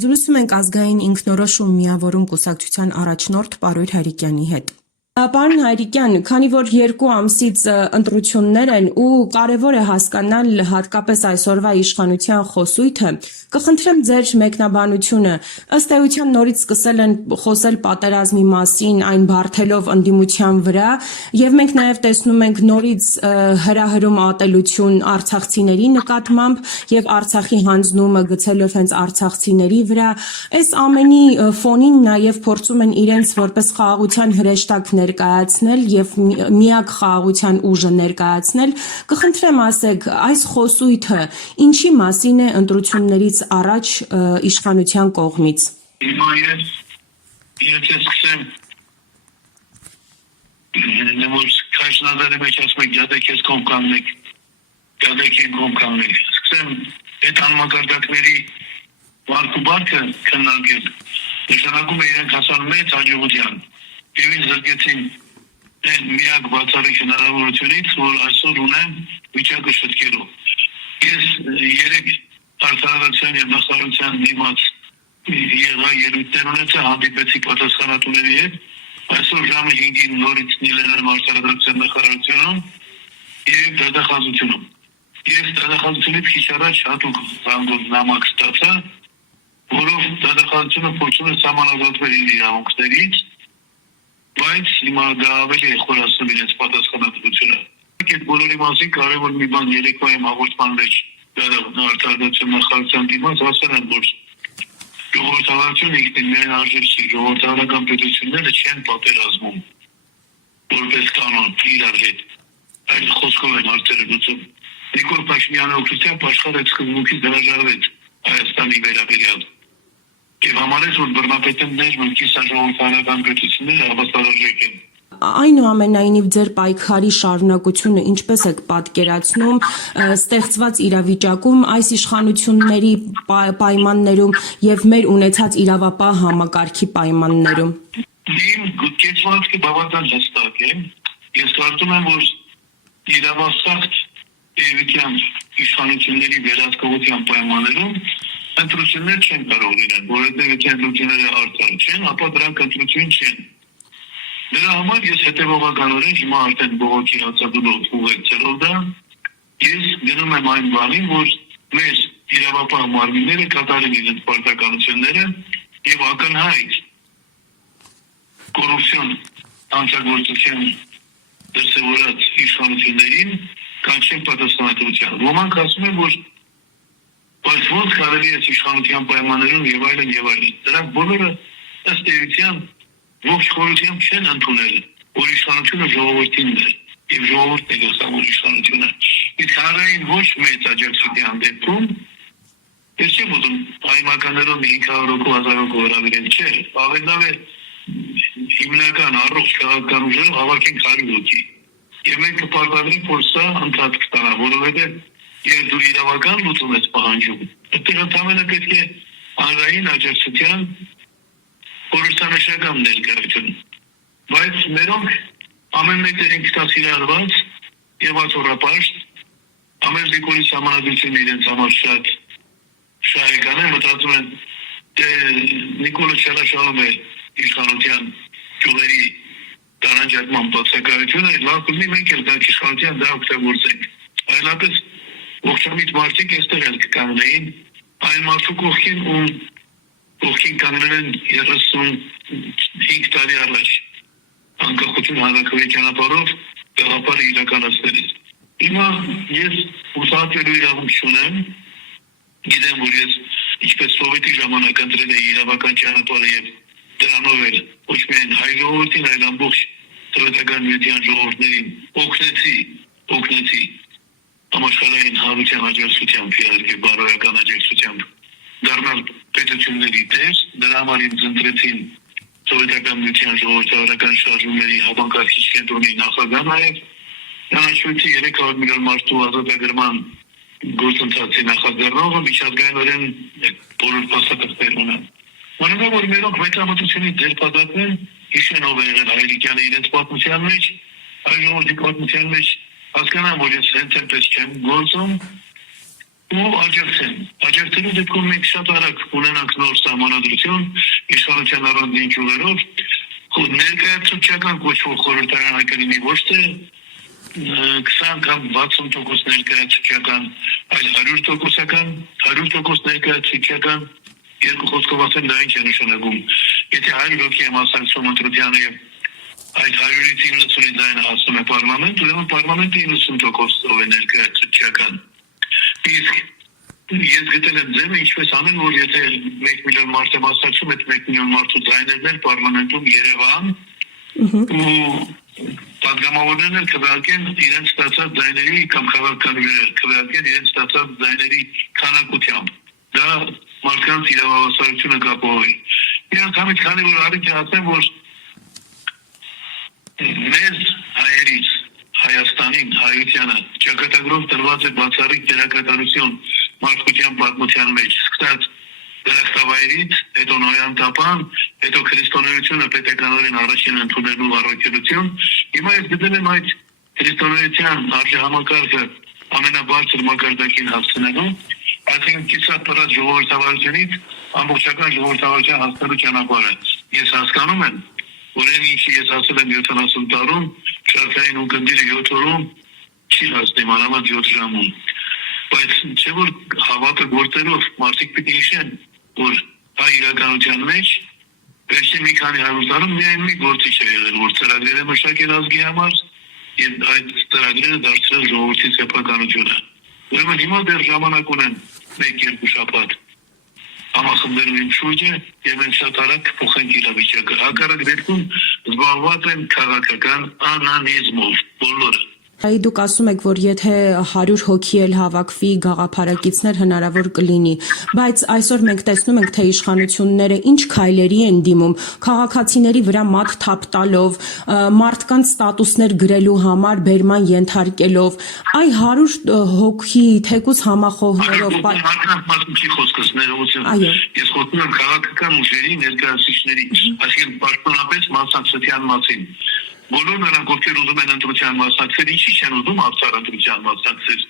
Զրուցում ենք ազգային ինքնորոշում միավորում կուսակցության առաջնորդ Պարույր Հայրիկյանի հետ։ Պարոն Հայրիկյան, քանի որ 2 ամսից ընտրություններ են ու կարևոր է հասկանալ հատկապես այսօրվա իշխանության խոսույթը, կխնդրեմ ձեր մեկնաբանությունը։ Ըստ էության նորից սկսել են խոսել պատերազմի մասին, այն բարթելով ընդդիմության վրա, եւ մենք նաեւ տեսնում ենք նորից հրահրում ատելություն արցախցիների նկատմամբ եւ Արցախի հանձնումը գցելով հենց արցախցիների վրա։ Այս ամենի ֆոնին նաեւ փորձում են իրենց որպես խաղաղության հրեշտակ ներկայացնել եւ միակ խաղաղության ուժը ներկայացնել, կխնդրեմ ասեք, այս խոսույթը ինչի մասին է ընտրություններից առաջ իշխանության կողմից։ Հիմա եթե սկսեմ նոր քաշնադարի մեջ ասում եք գյադեք ես կողմ կաննեք, գյադեք են կողմ կաննեք, սկսեմ այդ անմակարդակների վարկու քննարկել, նշանակում է իրենք հասանում մեծ հաջողության եւ ինձ զրկեցին միակ բացառիկ հնարավորությունից, որ այսօր ունեմ վիճակը շտկելու։ Ես երեք արտարացության եւ նախարարության դիմաց եղա ելույթներ ունեցա, հանդիպեցի պատասխանատուների հետ, այսօր ժամը 5-ին նորից նիլել արտարացության նախարարությունում եւ դատախազությունում։ Ես դատախազությունից քիչ առաջ հատուկ զանգով նամակ ստացա, որով դատախազությունը փորձում է սահմանազատվել իր իրավունքներից, բայց հիմա դա ավելի է խորացնում իրենց պատասխանատվությունը։ Այդ բոլորի մասին կարևոր մի բան երեկոյի հաղորդման մեջ արտարացության նախարարության դիմաց ասել են, որ ժողովրդավարությունը ինքնին արժեք չի, ժողովրդավարական պետությունները չեն պատերազմում որպես կանոն իրար հետ, այլ խոսքով են հարցերը լուծում։ Նիկոլ Փաշինյանը օգնությամբ աշխարհը սկզբունքից հրաժարվեց Հայաստանի վերաբերյալ եւ համարեց, որ բռնապետներ մնքիսաժողովրդական պետությունները հավասարարժեք են։ Այնուամենայնիվ ձեր պայքարի շարունակությունը ինչպես եք պատկերացնում ստեղծված իրավիճակում այս իշխանությունների պայմաններում եւ մեր ունեցած իրավապահ համակարգի պայմաններում։ Իմ կեցվածքը բավական հստակ է։ Ես կարծում եմ, որ իրավասախտ էվիկյան իշխանությունների վերահսկողության պայմաններում ընտրություններ չեն կարող լինել, որովհետև եթե ընտրությունները արդար չեն, ապա դրանք ընտրություն չեն։ Դրա համար ես հետևողականորեն հիմա արդեն բողոքի հացադուլով ուղեկցելով դա, ես գնում եմ այն բանին, որ մեր իրավապահ մարմինները կատարեն իրենց պարտականությունները եւ ակնհայտ կոռուպցիոն հանցագործության դրսևորած իշխանություններին կանչեն պատասխանատվության։ Ոմանք ասում են, որ բայց ոնց կարելի է իշխանության պայմաններում եւ այլն։ Դրանք բոլորը ըստ էության ողջ խորությամբ չեն ընդունել, որ իշխանությունը ժողովրդինն է եւ ժողովուրդն է գլխավոր իշխանությունը։ Իսկ հանրային ոչ մեծ աջակցության դեպքում ես չեմ ուզում պայմաններով 500 հոգու 1000 հոգու հրավիրել, չէ, ավելի լավ է հիմնական առողջ քաղաքական ուժերը հավաքենք 100 հոգի։ Եվ մենք կպարտադրենք, որ սա ընթացք ստանա, որովհետեւ Եվ դու իրավական լուծում ես պահանջում, այդտեղ ընդամենը պետք է հանրային աջակցության խորհրդանշական ներկայություն։ Բայց մերոնք ամեն մեկը ինքնասիրարված եւ աթոռապաշտ ամերիկոյի համանadrությունը իրենց համար շատ շահեկան է, մտածում են դե Նիկոլը շարաշալում է իշխանության ճյուղերի տարանջատման բացակայությունը, լավ կլինի մենք էլ դա իշխանության դա օգտագործենք։ Այլապես ողջամիտ մարդիկ այստեղ էլ կկանգնեին, այն մարդու կողքին կանգնել են 35 տարի առաջ, անկախություն հանրաքվեի ճանապարհով գաղափարը իրականացնելիս։ Հիմա ես ուսանելու իրավունք չունեմ, գիտեմ, որ ես ինչպես սովետի ժամանակ ընտրել էի իրավական ճանապարհը եւ դրանով էլ ոչ միայն հայ ժողովրդին, այլ ամբողջ սովետական միության ժողովուրդներին օգնեցի համաշխարհային հանրության աջակցությամբ, իհարկե բարոյական աջակցությամբ դառնալ պետությունների տեր, դրա համար ինձ ընտրեցին սովետական միության ժողովրդավարական շարժումների հավաքակիչ կենտրոնի նախագահ նաև, հնչեցի 300 միլիոն մարդու ազատագրման գործընթացի նախագահը, միջազգայինորեն բոլոր փաստաթղթեր ունեն։ Մանավանդ որ մերոնք մեծամտությունից դերպատակն են, հիշեն ով է եղել Հայրիկյանը իրենց պատմության մեջ, այլ ժողովրդի պատմության մեջ հասկանամ, որ ես հենց այնպես չեմ գործում ու աջակցեմ։ Աջակցելու դեպքում մենք շատ արագ ունենանք նոր համանadrություն իշխանության առանձին ճյուղերով ներկայացուցչական կոչվող խորհրդարան կլինի ոչ թե 20 կամ 60% ներկայացուցչական, այլ 100% ներկայացուցչական երկու խոսքով ասեմ դա ինչ է նշանակում։ Եթե 100 հոգի է մասնակցում ընտրությանը եւ այդ 100-ից 90-ին դայնը հասնում է պարլամենտ, ուրեմն պարլամենտը 90%-ով է ներկայացուցչական։ Իսկ ես գտել եմ ձևը ինչպես անել, որ եթե 1 միլիոն մարդ է մասնակցում, այդ 1 միլիոն մարդու ձայներն էլ պարլամենտում Երևան ու պատգամավորներն էլ քվեարկեն իրենց ստացած ձայների կամ քաղաքականները քվեարկեն իրենց ստացած ձայների քանակությամբ։ Դա մարդկանց իրավասարությունը կապահովի։ Միանգամից քանի որ առիթ է ասեմ, որ մեզ հայերից Հայաստանին, հայությանը ճակատագրով տրված է բացառիկ դերակատարություն մարդկության պատմության մեջ, սկսած դրախտավայրից, հետո նոյան տապան, հետո քրիստոնեությունը պետականորեն առաջին ընդունելու առաքելություն։ Հիմա ես գտել եմ այդ քրիստոնեության արժեհամակարգը ամենաբարձր մակարդակին հասցնելու, այսինքն կիսատ պրած ժողովրդավարությունից ամբողջական ժողովրդավարության հասնելու ճանապարհը։ Ես հասկանում եմ, որ այն ինչի ես ասել եմ 70 տարում, շարքային ու գնդիրը 7 օրում չի հասնի մանավանդ 7 ժամում։ Բայց չէ որ հավատը գործերով մարդիկ պիտի հիշեն, որ հայ իրականության մեջ վերջին մի քանի 100 տարում միայն մի գործիչ է եղել, որ ծրագրեր է մշակել ազգի համար եւ այդ ծրագրերը դարձրել ժողովրդի սեփականությունը։ Ուրեմն հիմա դեռ ժամանակ ունեն 1-2 շաբաթ համախմբելու իմ շուրջը եւ են շատ արագ փոխենք իրավիճակը։ Հակառակ դեպքում զբաղված են քաղաքական անանիզմով բոլորը։ Այ դուք ասում եք, որ եթե 100 հոգի էլ հավաքվի գաղափարակիցներ հնարավոր կլինի, բայց այսօր մենք տեսնում ենք, թե իշխանությունները ինչ քայլերի են դիմում, քաղաքացիների վրա մատ թափ տալով, մարդկանց ստատուսներ գրելու համար բերման ենթարկելով, այ 100 հոգի թեկուզ համախոհներով Ես խոսում եմ քաղաքական ուժերի ներկայացուցիչների, այսինքն պաշտոնապես մասնակցության մասին։ Բոլոր նրանք, ովքեր ուզում են ընտրության մասնակցել, ինչի չեն ուզում Արցախ ընտրության մասնակցել։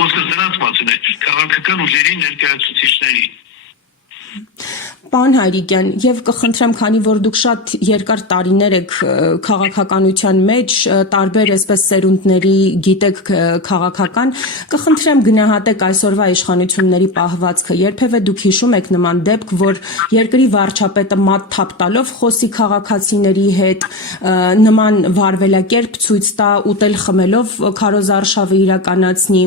Խոսքը դրանց մասին է, քաղաքական ուժերի ներկայացուցիչների։ Պարոն Հայրիկյան, եւ կխնդրեմ, քանի որ դուք շատ երկար տարիներ եք քաղաքականության մեջ, տարբեր այսպես սերունդների գիտեք քաղաքական, կխնդրեմ գնահատեք այսօրվա իշխանությունների պահվածքը։ Երբևէ դուք հիշում եք նման դեպք, որ երկրի վարչապետը մատ թափ տալով խոսի քաղաքացիների հետ, նման վարվելակերպ ցույց տա, ուտել խմելով քարոզարշավը իրականացնի։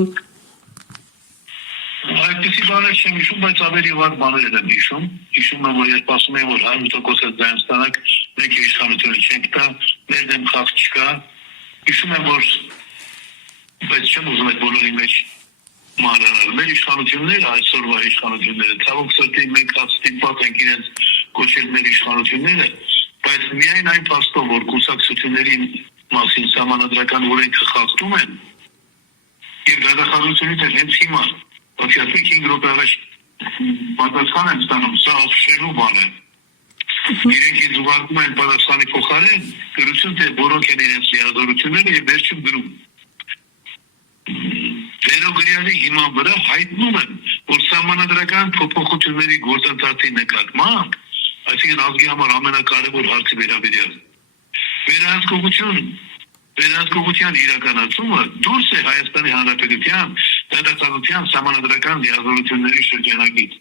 Այդպիսի բաներ չեմ հիշում, բայց ավելի վատ բաներ եմ հիշում։ Հիշում եմ, որ երբ ասում եմ, որ 100% ձայն ստանանք, մենք իշխանությունը չենք տա, մեր դեմ խաղ չկա։ Հիշում եմ, որ բայց չեմ ուզում այդ բոլորի մեջ մանրանալ։ Մեր իշխանությունները, այսօրվա իշխանությունները, ցավոք սրտի մենք ստիպված ենք իրենց կոչել մեր իշխանությունները, բայց միայն այն փաստով, որ կուսակցությունների մասին սահմանադրական օրենքը խախտում են, եւ դատախազությունից հենց հիմա Պատկերացրեք 5 րոպե առաջ պատասխան են ստանում, սա ապշելու բան է։ Իրենք ինձ ուղարկում են պատասխանի փոխարեն, գրություն թե որոնք են իրենց լիազորությունները եւ վերջում գրում։ Վերոգրյալի հիման վրա հայտնում են, որ սահմանադրական փոփոխությունների գործընթացի նկատմամբ, այսինքն ազգի համար ամենակարևոր հարցի վերաբերյալ վերահսկողության իրականացումը դուրս է Հայաստանի Հանրապետության դատախազության սահմանադրական լիազորությունների շրջանակից։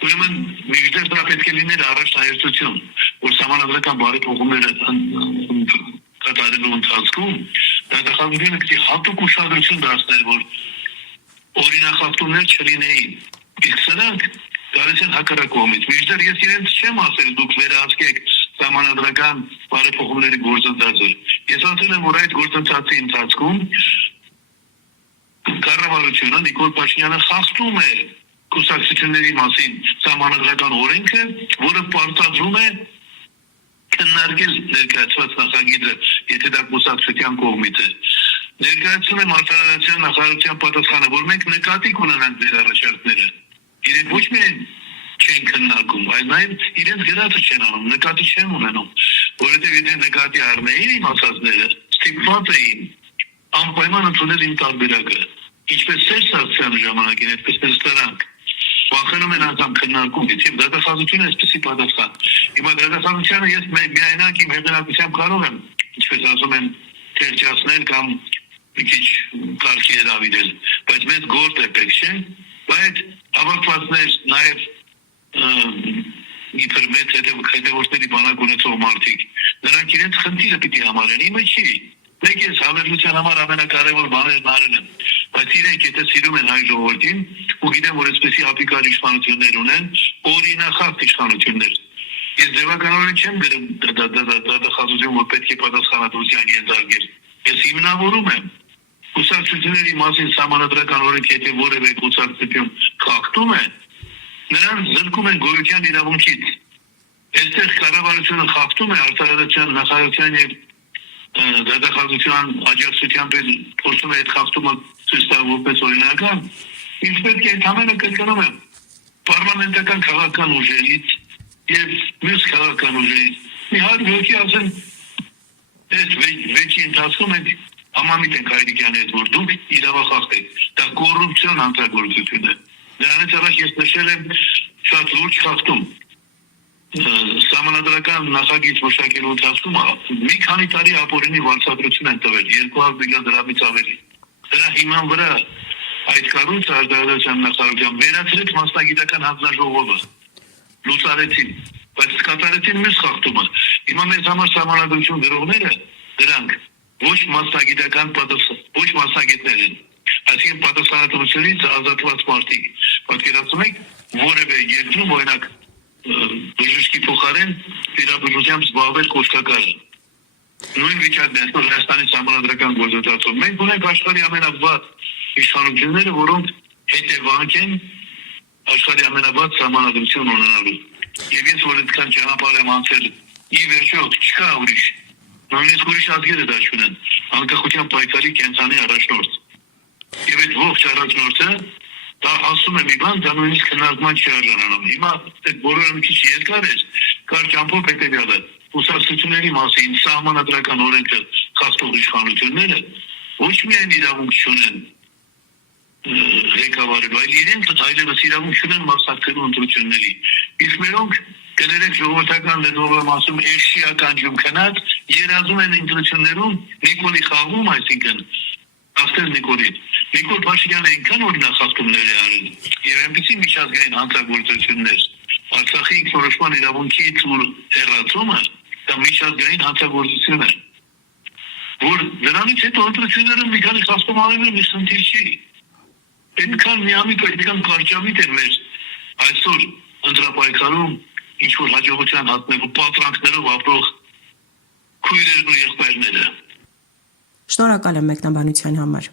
Ուրեմն միշտ դա պետք է լիներ առաջնահերթություն, որ սահմանադրական բարեփոխումները կատարելու ընթացքում դատախազությունը պետք է հատուկ ուշադրություն դարձնել, որ օրինախախտումներ չլինեին։ Իսկ սրանք գալիս են հակառակ կողմից։ Միշտ ես իրենց չեմ ասել դուք վերահսկեք սահմանադրական բարեփոխումների գործընթացը։ Ես ասել եմ, որ այդ գործընթացի ընթացքում կառավարությունը Նիկոլ Փաշինյանը խախտում է կուսակցությունների մասին սահմանադրական օրենքը, որը պարտադրում է քննարկել ներկայացված նախագիծը, եթե դա կուսակցության կողմից է։ Ներկայացնում եմ արտադրության նախարարության պատասխանը, որ մենք նկատի կունենանք ձեր առաջարկները։ Իրենք ոչ միայն չեն քննարկում, այլ նաև իրենց գրածը չեն անում, նկատի չեն ունենում, որովհետև եթե նկատի առնեին իմ ասածները, ստիպված էին անպայման ընդունել իմ տարբերակը, ինչպես Սերժ Սարգսյանի ժամանակին, այդպես էլ սրանք։ վախենում են անգամ քննարկումից, եւ դատախազությունը այսպեսի պատասխան։ Հիմա դատախազությունը ես միայնակ իմ հեղինակությամբ կարող եմ, ինչպես ասում են, թերճացնել կամ մի քիչ կարգի հրավիրել, բայց մեծ գործ է պետք, չէ՞։ Բայց հավաքվածներ նաև իբր մեծ հետևորդների բանակ ունեցող մարդիկ, նրանք իրենց խնդիրը պիտի համարեն, իմը չի։ Մեկ ես հավերժության համար ամենակարևոր բաներն արել են, բայց իրենք եթե սիրում են հայ ժողովրդին ու գիտեմ, որ այսպեսի ապիկար իշխանություններ ունեն, օրինախախտ իշխանություններ։ Ես ձևականորեն չեմ գրում դատախազություն, որ պետք է պատասխանատվության ենթարկել։ Ես հիմնավորում եմ կուսակցությունների մասին սահմանադրական օրենք եթե որևէ կուսակցություն խախտում է, նրան զրկում են գոյության իրավունքից։ Այստեղ կառավարությունը խախտում է արտարադատության նախարարության եւ դատախազության աջակցությամբ փորձում է այդ խախտումը ցույց տալ որպես օրինական, ինչ պետք է ընդամենը կրկնում եմ պարլամենտական քաղաքական ուժերից եւ մյուս քաղաքական ուժերից մի հատ ոգի ասեն այդ վեճի ընթացքում ենք համամիտ ենք Հայրիկյանի հետ որ դուք իրավախախտ եք, դա կոռուպցիոն հանցագործություն է։ Դրանից առաջ ես նշել եմ շատ լուրջ խախտում Սահմանադրական նախագիծ մշակելու ընթացքում մի քանի տարի ապօրինի վարձատրություն են տվել 200 միլիոն դրամից ավելի։ Դրա հիման վրա այդ կառույցը արտադրության նախարարության վերացրեց մասնագիտական հանձնաժողովը, լուծարեցին, բայց կատարեցին մյուս խախտումը։ Հիմա մեզ համար սահմանադրություն գրողները դրանք ոչ մասնագետներ են, այսինքն պատասխանատվությունից ազատված մարդիկ։ Պատկերացնում եք որևէ երկրում օրինակ բժշկի փոխարեն վիրաբուժությամբ զբաղվել կոշկակարը։ Նույն վիճակն է Հայաստանի սահմանադրական գործընթացում։ Մենք ունենք աշխարհի ամենավատ իշխանությունները, որոնք հետևանք են աշխարհի ամենավատ սահմանադրություն ունենալու։ Եվ ես որ այդքան ճանապարհ եմ անցել, ի վերջո չկա ուրիշ։ Նույնիսկ ուրիշ ազգերը դա չունեն։ Անկախության պայքարի կենցանի առաջնորդ։ Եվ այդ ողջ առաջնորդը դա ասում է մի բան, դա նույնիսկ քննարկման չի արժանանում։ Հիմա այդ բոլորը մի քիչ երկար է, կար ճամփով հետևյալը, ուսումնասիրությունների մասին սահմանադրական օրենքը խախտող իշխանությունները ոչ միայն իրավունք չունեն ղեկավարելու, այլ իրենք այլևս իրավունք չունեն մասնակցելու ընտրությունների։ Իսկ մերոնք կներեք ժողովրդական լեզվով ասում էշի ականջում քնած երազում են ընտրություններում Նիկոլի խաղում, այսինքն Աստղ Նիկոլին։ Նիկոլ Փաշինյանը այնքան օրինախախտումներ է արել եւ այնպիսի միջազգային հանցագործություններ Արցախի ինքնորոշման իրավունքից ու հեռացումը դա միջազգային հանցագործություն է, որ դրանից հետո ընտրությունները մի քանի խախտում արել մի խնդիր չի։ Այնքան միամիտ, այնքան կարճամիտ են մեր այսօր ընտրապայքարում ինչ որ հաջողության հատնելու պատրանքներով ապրող քույրերն ու եղբայրները։ Շնորհակալ եմ մեկնաբանության համար։